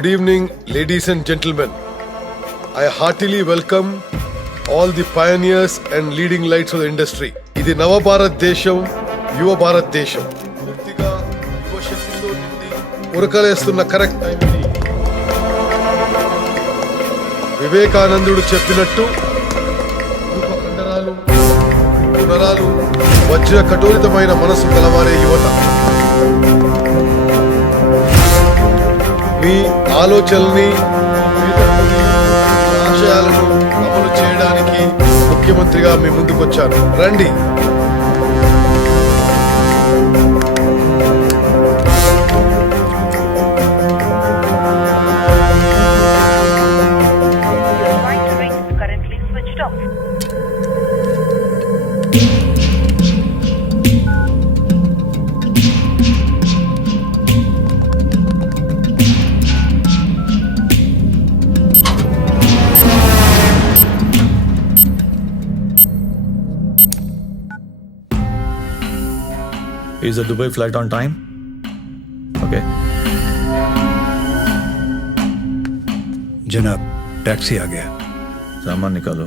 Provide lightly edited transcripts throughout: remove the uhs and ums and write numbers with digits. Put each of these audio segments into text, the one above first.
Good evening, ladies and gentlemen. I heartily welcome all the pioneers and leading lights of the industry. ఇది నవ భారతదేశం, యువ భారతదేశం. పూర్తిగా యువశక్తితో నిండి ఉరకలేస్తున్న కరెక్ట్ టైంని వివేకానందుడు చెప్పినట్టు రూపకండరాలు, గుణరాలు, వజ్ర కఠోరితమైన మనసు కలవారే యువత. మీ ఆలోచనల్ని, ఆశయాలను అమలు చేయడానికి ముఖ్యమంత్రిగా మీ ముందుకొచ్చాను. రండి. Is the Dubai flight on time? Okay. जनाब, टैक्सी आ गया. सामान निकालो.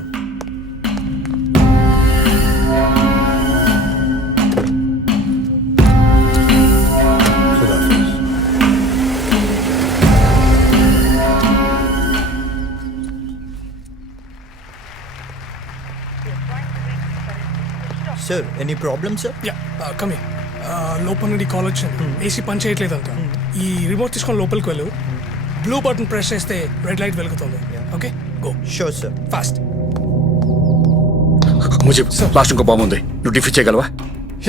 खुदाफिज. Sir, any problem, sir? Yeah come లోపల నుండి కాల్ వచ్చింది. ఏసీ పని చేయట్లేదంట. ఈ రిమోట్ తీసుకొని లోపలికి వెళ్ళు. బ్లూ బటన్ ప్రెస్ చేస్తే రెడ్ లైట్ వెలుగుతుంది. Okay go. Sure, sir. Fast. Mujeeb, last ఇంకో బాంబు ఉంది. నువ్వు డిఫీట్ చేయగలవా?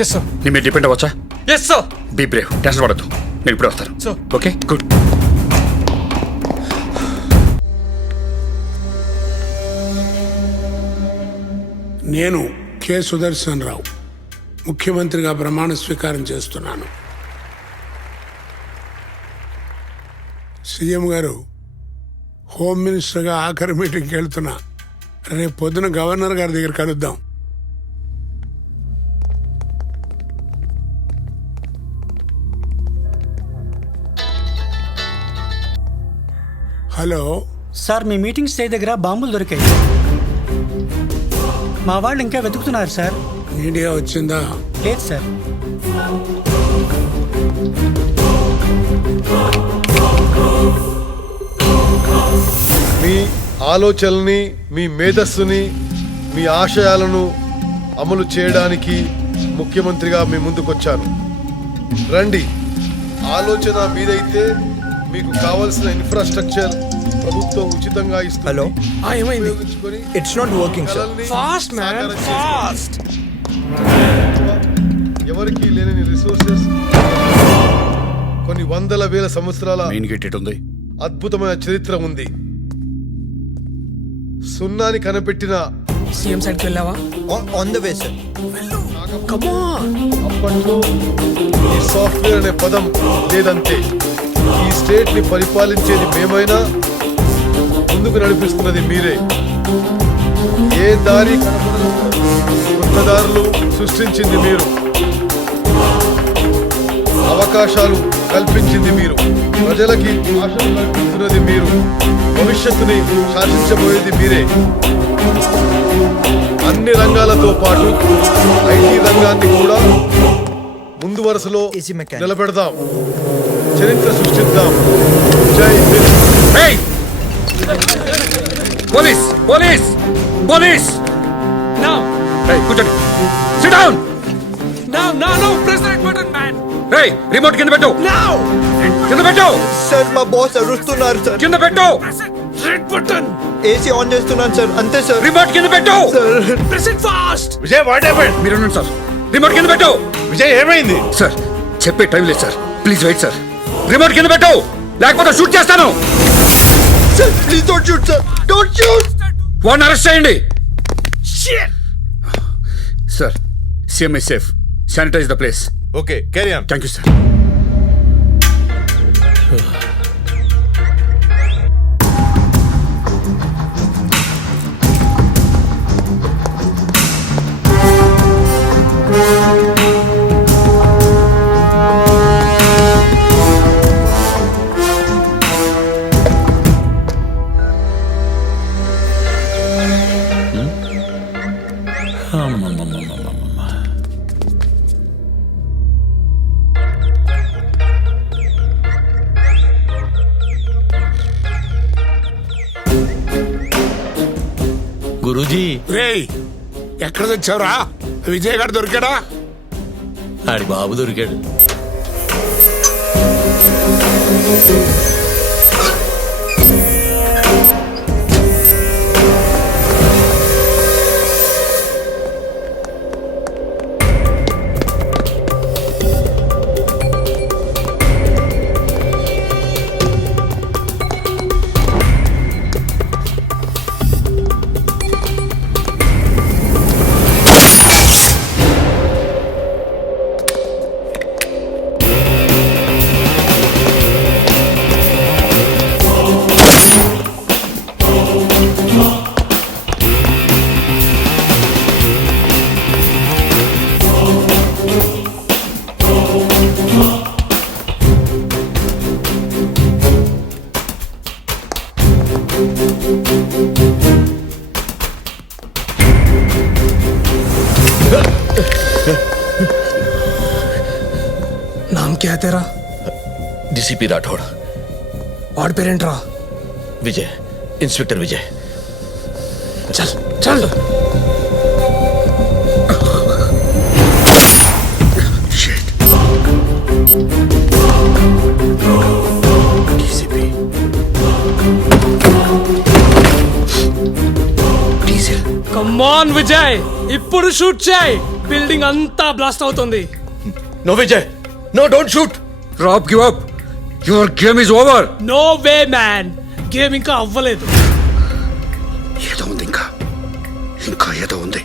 Yes sir. నీ మీద డిపెండ్ అవ్వచ్చా? Yes sir. Be brave, tension పడద్దు. నేను ఇప్పుడే వస్తాను. Sir. Okay good. నేను కె సుదర్శన్ రావు ముఖ్యమంత్రిగా ప్రమాణ స్వీకారం చేస్తున్నాను. సీఎం గారు, హోమ్ మినిస్టర్గా ఆఖరి మీటింగ్కి వెళ్తున్నా. రేపు పొద్దున గవర్నర్ గారి దగ్గర కలుద్దాం. హలో సార్, మీ మీటింగ్ స్టే దగ్గర బాంబులు దొరికాయి. మా వాళ్ళు ఇంకా వెతుకుతున్నారు సార్. మీడియా వచ్చిందా? లేదు సార్. మీ ఆలోచనల్ని, మీ మేధస్సుని, మీ ఆశయాలను అమలు చేయడానికి ముఖ్యమంత్రిగా మీ ముందుకొచ్చాను. రండి. ఆలోచన మీదైతే మీకు కావలసిన ఇన్ఫ్రాస్ట్రక్చర్ ప్రభుత్వం ఉచితంగా ఇస్తుంది. Hello? ఏమైంది? ఉపయోగించుకొని It's not working, sir. కలల్ని ఫాస్ట్ మ్యాన్, సాకారం చేసుకోండి. ఫాస్ట్. ఎవరికి లేని రిసోర్సెస్, కొన్ని వందల వేల సంవత్సరాల మెయిన్ గేట్ ఎటు ఉంది? అద్భుతమైన చరిత్ర ఉంది. సున్నాని కనిపెట్టిన సీఎం సైడ్కి వెళ్ళావా? On the way, sir. Come on. అప్పట్లో ఈ సాఫ్ట్వేర్ అనే పదం లేదంతే. ఈ స్టేట్ ని పరిపాలించేది మేమైనా ముందుకు నడిపిస్తున్నది మీరే. ఏ దారి కనపడదు, కొత్త దారులు సృష్టించింది మీరు. అవకాశాలు కల్పించింది మీరు. ప్రజలకి ఆశలు కల్పిస్తున్నది మీరు. భవిష్యత్తుని శాసించబోయేది మీరే. అన్ని రంగాలతో పాటు ఐటీ రంగాన్ని కూడా ముందు వరుసలో Easy mechanic. నిలబెడదాం. చరిత్ర సృష్టిద్దాం. జై హింద్. ఏయ్! పోలీస్! పోలీస్! పోలీస్! Now, ఏయ్, కూర్చోండి. SIT down. no, press that button, man. ఏయ్, రిమోట్ కింద పెట్టు. Now, కింద పెట్టు. Sir, మా బాస్ అరుస్తున్నారు, సార్. కింద పెట్టు. press it. Red button. AC on చేస్తున్నాను, సార్. అంతే, సార్. రిమోట్ కింద పెట్టు. Sir, Press it fast. Vijay, what happened? మీరు ఉండండి సార్. రిమోట్ కింద పెట్టు. विजय, ఏమైంది? సార్, చెప్పే టైం లేదు sir. Please wait sir. Remote కింద పెట్టు, లేకపోతే షూట్ చేస్తాను. Sir, please don't shoot, sir. Don't shoot. వాడిని అరెస్ట్ చేయండి. Shit. Sir, CM is safe. Sanitize the place. Okay, carry on. Thank you sir. Guruji రేయ్ ఎక్కడ తెచ్చావురా విజయ్ గారు దొరికాడా? ఆడి బాబు దొరికాడు. नाम क्या है तेरा? डीसीपी राठौड़. वार्ड पेरेंट रहा. विजय, इंस्पेक्टर विजय. चल चल. కమాన్ విజయ్, ఇప్పుడు షూట్ చేయి. బిల్డింగ్ అంతా బ్లాస్ట్ అవుతుంది. No Vijay, no, don't shoot. Rob, give up. Your game is over. No way man, game ఇంకా అవ్వలేదు. ఏదో ఉంది ఇంకా ఏదో ఉంది.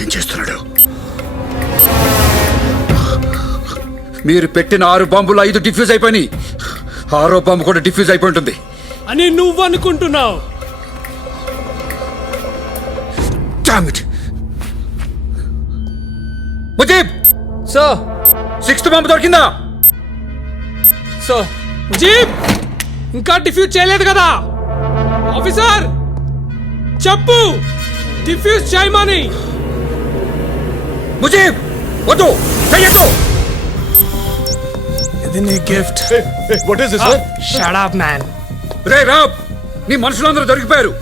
ఏం చేస్తున్నాడు? మీరు పెట్టిన 6 బాంబులు 5 డిఫ్యూజ్ అయిపోయి 6వ బాంబు కూడా డిఫ్యూజ్ అయిపోయి ఉంటుంది అని నువ్వు అనుకుంటున్నావు. Damn it. Mujeeb sir 6th bomb దొరికిందా? సార్ ముజీబ్ ఇంకా డిఫ్యూజ్ చేయలేదు కదా. ఆఫీసర్ చెప్పు, డిఫ్యూజ్ చేయమని. ముజీబ్ వద్దు, చెయ్యొద్దు. ఇది నీ gift. What is this, sir? Shut up man. రే రాబ్, నీ మనుషులందరూ దొరికిపోయారు.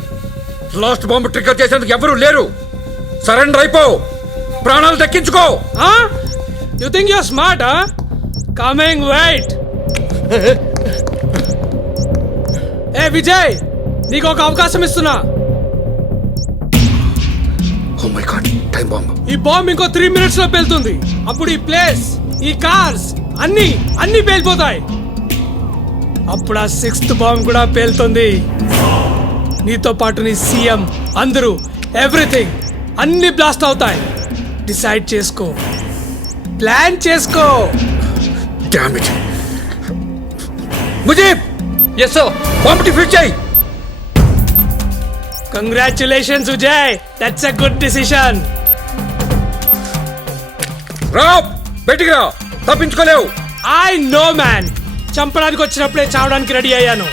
లాస్ట్ బాంబు ట్రిగ్గర్ చేసేందుకు ఎవరూ లేరు. సరెండర్ అయిపో, ప్రాణాలు దక్కించుకో. You think you are smart? Coming, wait. ఏ విజయ్, నీకు ఒక అవకాశం ఇస్తున్నా. Oh my god, time bomb. ఈ బాంబ్ ఇంకో 3 minutes లో పేలుతుంది. అప్పుడు ఈ ప్లేస్, ఈ కార్స్ అన్ని పేలిపోతాయి. అప్పుడు ఆ 6th బాంబ్ కూడా పేలుతుంది. నీతో పాటు నీ సీఎం, అందరూ, ఎవ్రీథింగ్ అన్ని బ్లాస్ట్ అవుతాయి. డిసైడ్ చేసుకో, ప్లాన్ చేసుకో. Damn it. Mujeeb, yes sir. Bomb defuse చేయి. Congratulations Vijay, that's a good decision. Rob, బయటికి రా, తప్పించుకోలేవు. ఐ నో మ్యాన్, చంపడానికి వచ్చినప్పుడే చావడానికి రెడీ అయ్యాను.